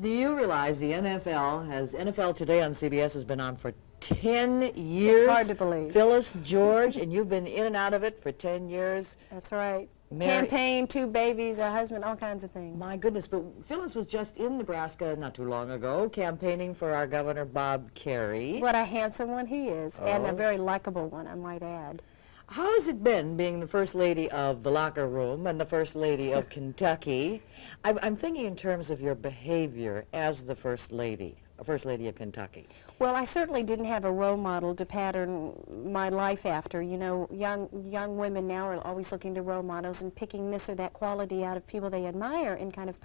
Do you realize the NFL Today on CBS has been on for 10 years? It's hard to believe. Phyllis George, and you've been in and out of it for 10 years. That's right. Campaign, 2 babies, a husband, all kinds of things. My goodness, but Phyllis was just in Nebraska not too long ago, campaigning for our Governor Bob Kerrey. What a handsome one he is, and a very likable one, I might add. How has it been being the First Lady of the locker room and the First Lady of Kentucky? I'm thinking in terms of your behavior as the First Lady of Kentucky. Well, I certainly didn't have a role model to pattern my life after. You know, young women now are always looking to role models and picking this or that quality out of people they admire and kind of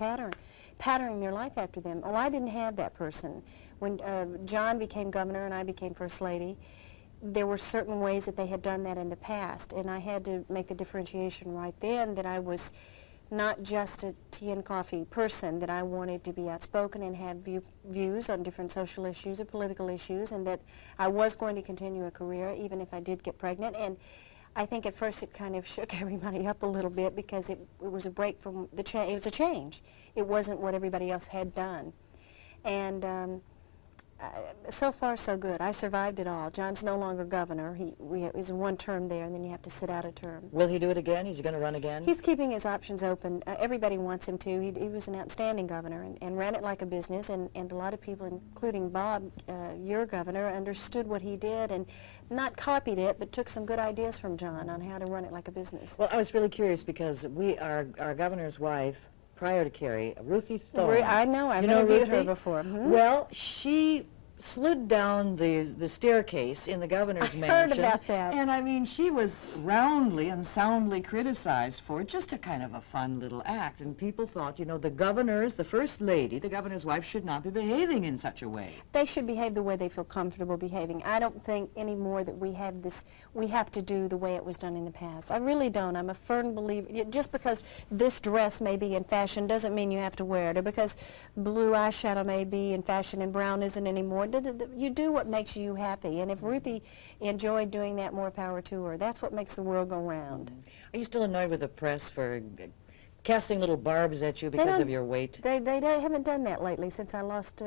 patterning their life after them. Oh, I didn't have that person. When John became governor and I became First Lady, there were certain ways that they had done that in the past, and I had to make the differentiation right then that I was not just a tea and coffee person, that I wanted to be outspoken and have views on different social issues or political issues, and that I was going to continue a career even if I did get pregnant. And I think at first it kind of shook everybody up a little bit because it was a break from the change. It was a change. It wasn't what everybody else had done. And so far, so good. I survived it all. John's no longer governor. He's one term there, and then you have to sit out a term. Will he do it again? Is he going to run again? He's keeping his options open. Everybody wants him to. He was an outstanding governor and ran it like a business, and a lot of people, including Bob, your governor, understood what he did and not copied it, but took some good ideas from John on how to run it like a business. Well, I was really curious because our governor's wife, prior to Kerry, Ruthie Thorne. I know, I've interviewed her before. Well, she slid down the staircase in the governor's mansion. I heard about that. And I mean, she was roundly and soundly criticized for just a kind of a fun little act. And people thought, you know, the First Lady, the governor's wife, should not be behaving in such a way. They should behave the way they feel comfortable behaving. I don't think anymore that we have to do the way it was done in the past. I really don't. I'm a firm believer. Just because this dress may be in fashion doesn't mean you have to wear it, or because blue eyeshadow may be in fashion and brown isn't anymore. You do what makes you happy, and if Ruthie enjoyed doing that, more power to her. That's what makes the world go round. Are you still annoyed with the press for casting little barbs at you because of your weight? They haven't done that lately since I lost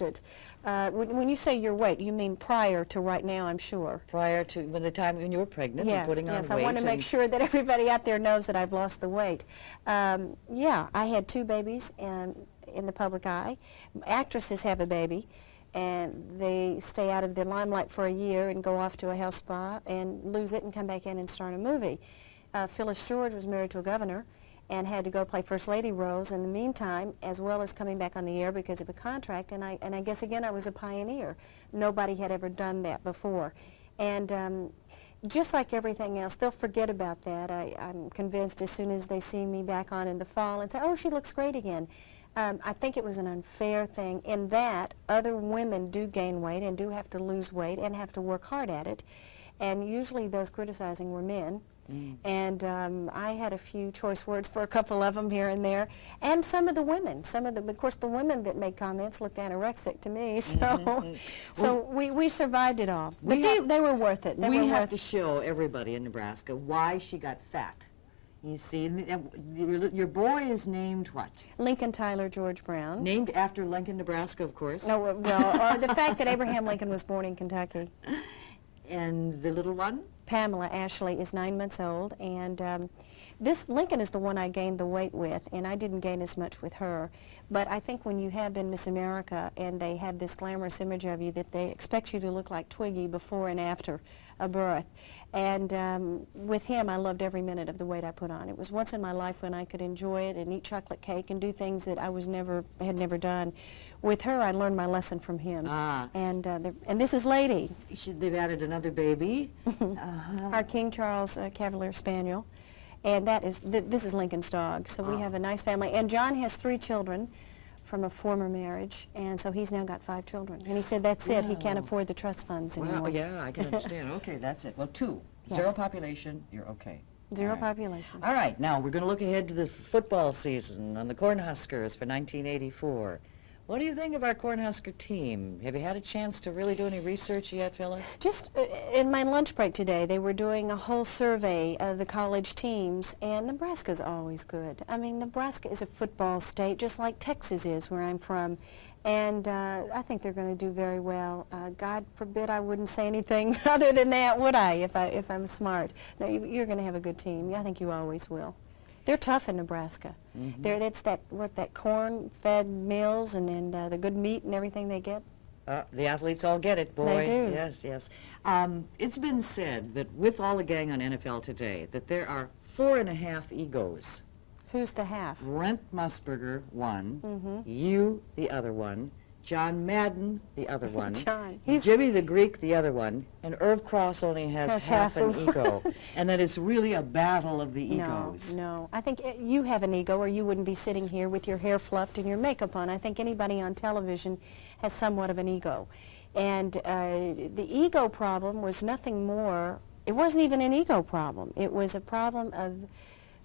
it. When you say your weight, you mean prior to right now, I'm sure. Prior to the time when you were pregnant and putting on weight. Yes, I want to make sure that everybody out there knows that I've lost the weight. Yeah, I had 2 babies in the public eye. Actresses have a baby, and they stay out of the limelight for a year and go off to a health spa and lose it and come back in and start a movie. Phyllis George was married to a governor and had to go play First Lady roles in the meantime, as well as coming back on the air because of a contract, and I guess again I was a pioneer. Nobody had ever done that before. And just like everything else, they'll forget about that. I'm convinced as soon as they see me back on in the fall and say, oh, she looks great again. I think it was an unfair thing in that other women do gain weight and do have to lose weight and have to work hard at it. And usually those criticizing were men. And I had a few choice words for a couple of them here and there. And some of the women, of course, the women that made comments looked anorexic to me. So, we survived it all. But they were worth it. We have to show everybody in Nebraska why she got fat. You see, your boy is named what? Lincoln Tyler George Brown. Named after Lincoln, Nebraska, of course. No, well, the fact that Abraham Lincoln was born in Kentucky. And the little one? Pamela Ashley is 9 months old, and this Lincoln is the one I gained the weight with, and I didn't gain as much with her. But I think when you have been Miss America and they have this glamorous image of you that they expect you to look like Twiggy before and after a birth. And with him, I loved every minute of the weight I put on. It was once in my life when I could enjoy it and eat chocolate cake and do things that I had never done. With her, I learned my lesson from him. And this is Lady. They've added another baby. Our King Charles Cavalier Spaniel. And this is Lincoln's dog. So we have a nice family. And John has 3 children from a former marriage, and so he's now got 5 children. And he said that's it. He can't afford the trust funds anymore. Well, yeah, I can understand. Okay, that's it. Well, 2. Yes. 0 population, you're okay. 0 population. All right, now we're going to look ahead to the football season on the Cornhuskers for 1984. What do you think of our Cornhusker team? Have you had a chance to really do any research yet, Phyllis? Just in my lunch break today, they were doing a whole survey of the college teams, and Nebraska's always good. I mean, Nebraska is a football state, just like Texas is, where I'm from, and I think they're going to do very well. God forbid I wouldn't say anything other than that, would I, if I'm smart? No, you're going to have a good team. I think you always will. They're tough in Nebraska. That's that corn-fed meals and the good meat and everything they get. The athletes all get it, boy. They do. Yes, yes. It's been said that with All the Gang on NFL Today that there are 4.5 egos. Who's the half? Brent Musburger, one. You, the other one. John Madden, the other one. Jimmy the Greek, the other one. And Irv Cross only has half an ego. And that it's really a battle of the egos. No. I think you have an ego, or you wouldn't be sitting here with your hair fluffed and your makeup on. I think anybody on television has somewhat of an ego. And the ego problem was nothing more. It wasn't even an ego problem. It was a problem of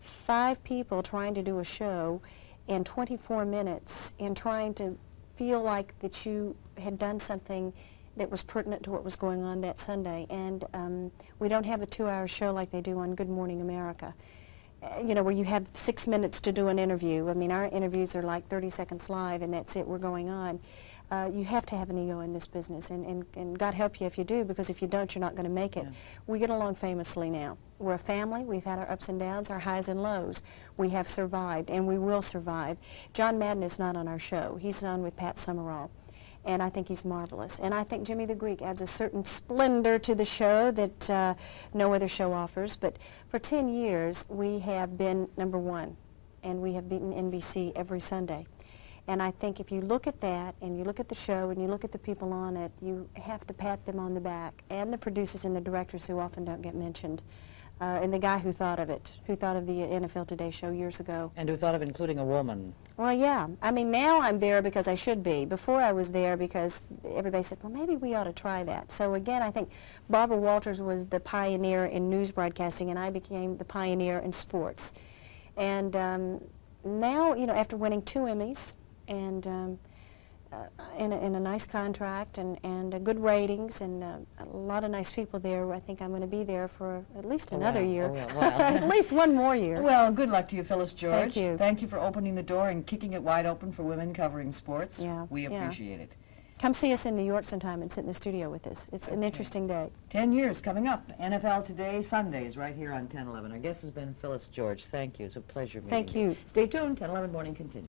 5 people trying to do a show in 24 minutes and trying to feel like that you had done something that was pertinent to what was going on that Sunday. And we don't have a 2-hour show like they do on Good Morning America, you know, where you have 6 minutes to do an interview. I mean, our interviews are like 30 seconds live, and that's it, we're going on. You have to have an ego in this business, and God help you if you do, because if you don't, you're not going to make it. Yeah. We get along famously now. We're a family. We've had our ups and downs, our highs and lows. We have survived, and we will survive. John Madden is not on our show. He's on with Pat Summerall, and I think he's marvelous. And I think Jimmy the Greek adds a certain splendor to the show that no other show offers. But for 10 years, we have been #1, and we have beaten NBC every Sunday. And I think if you look at that, and you look at the show, and you look at the people on it, you have to pat them on the back, and the producers and the directors who often don't get mentioned, and the guy who thought of it, who thought of the NFL Today show years ago. And who thought of including a woman. Well, yeah. I mean, now I'm there because I should be. Before I was there because everybody said, well, maybe we ought to try that. So again, I think Barbara Walters was the pioneer in news broadcasting, and I became the pioneer in sports. And now, you know, after winning 2 Emmys, and in a nice contract and good ratings and a lot of nice people there, I think I'm going to be there for at least another year. At least 1 more year. Well, good luck to you, Phyllis George. Thank you. Thank you for opening the door and kicking it wide open for women covering sports. Yeah, we appreciate it. Come see us in New York sometime and sit in the studio with us. It's an interesting day. 10 years coming up. NFL Today, Sundays, right here on 10/11. Our guest has been Phyllis George. Thank you. It's a pleasure meeting you. Thank you. Stay tuned. 10/11 Morning continues.